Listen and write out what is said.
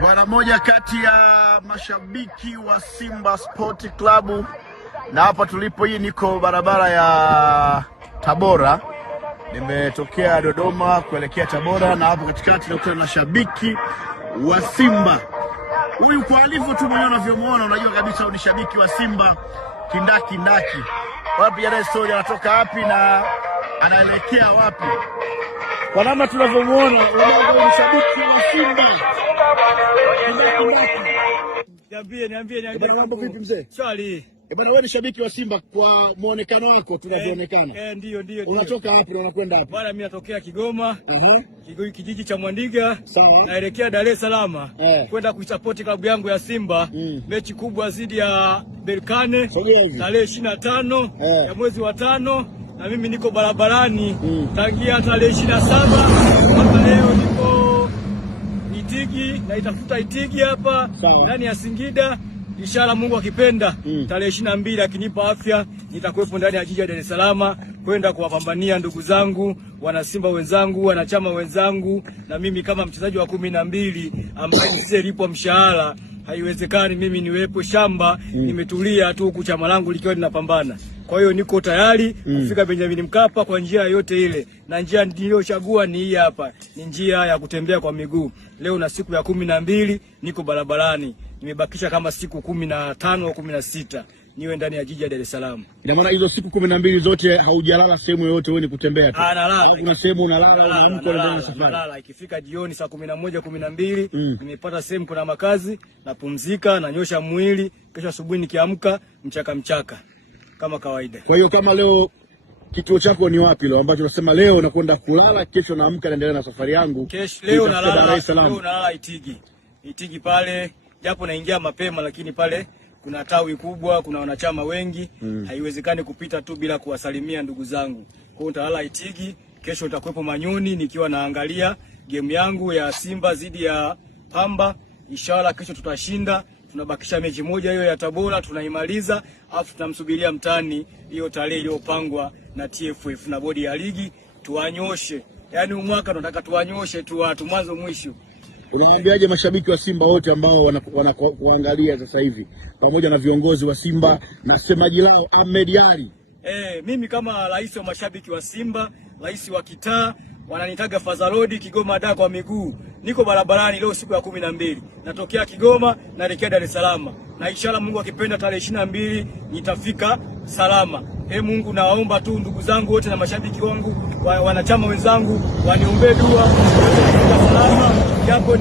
Bwana, moja kati ya mashabiki wa Simba Sport Club, na hapa tulipo, hii niko barabara ya Tabora, nimetokea Dodoma kuelekea Tabora, na hapo katikati nakutana na shabiki wa Simba. Huyu kwa alivyo tu mwenyewe unavyomuona unajua kabisa ni shabiki wa Simba kindaki. Wapi ya story, anatoka wapi na anaelekea wapi? Kwa namna tunavyomuona ni shabiki wa Simba. Niambie. Mambo vipi mzee? Swali. Bwana, wewe ni shabiki wa Simba kwa muonekano wako tunavyoonekana. Ndio. Unatoka wapi na unakwenda wapi? Bwana, mimi natokea Kigoma. Kijiji cha Mwandiga. Sawa. Naelekea Dar es Salaam kwenda kuisupport klabu yangu ya Simba. Mechi kubwa dhidi ya Berkane tarehe 25 ya mwezi wa 5, na mimi niko barabarani tangia tarehe 27 mpaka leo niko Itigi, na itafuta Itigi hapa ndani ya Singida. Inshallah Mungu akipenda tarehe 22 akinipa afya nitakuwepo ndani ya jiji la Dar es Salaam kwenda kuwapambania ndugu zangu, wana Simba wenzangu, wanachama wenzangu, na mimi kama mchezaji wa 12 ambaye nisilipwa mshahara. Haiwezekani mimi niwepo shamba nimetulia tu huku chama langu likiwa linapambana. Kwa hiyo niko tayari kufika Benjamin Mkapa kwa njia yote ile, na njia niliyochagua ni hii hapa, ni njia ya kutembea kwa miguu. Leo na siku ya 12 niko barabarani, nimebakisha kama siku 15 au 16 niwe ndani ya jiji la Dar es Salaam. Ina maana hizo siku 12 zote haujalala sehemu yoyote, wewe ni kutembea tu? Nalala. Kuna sehemu unalala na mko ndani ya safari? Nalala, ikifika jioni saa 11 12 nimepata sehemu kuna makazi, napumzika, nanyosha mwili, kesho asubuhi nikiamka mchaka kama kawaida. Kwa hiyo kama leo kituo chako ni wapi leo ambacho unasema leo nakwenda kulala, kesho naamka naendelea na safari yangu? Leo nalala Itigi pale, japo naingia mapema lakini pale kuna tawi kubwa, kuna wanachama wengi, haiwezekani kupita tu bila kuwasalimia ndugu zangu. Kwa hiyo nitalala Itigi, kesho nitakuwepo Manyoni nikiwa naangalia game yangu ya Simba dhidi ya Pamba. Inshallah kesho tutashinda. Tunabakisha mechi moja hiyo ya Tabora tunaimaliza, afu tunamsubiria mtani hiyo tarehe iliyopangwa na TFF na bodi ya ligi tuwanyoshe. Yaani mwaka tunataka tuwanyoshe tu watu mwanzo mwisho. Unawaambiaje mashabiki wa Simba wote ambao wanakuangalia sasa hivi pamoja na viongozi wa Simba na semaji lao Ahmed Ally? Mimi kama rais wa mashabiki wa Simba, rais wa kitaa, wananitaga Fazalodi Kigoma da kwa miguu. Niko barabarani leo siku ya 12. Natokea Kigoma naelekea Dar es Salaam. Na inshallah Mungu akipenda tarehe 22 nitafika salama. Mungu nawaomba tu ndugu zangu wote na mashabiki wangu, wanachama wenzangu waniombee dua nifike salama. Japo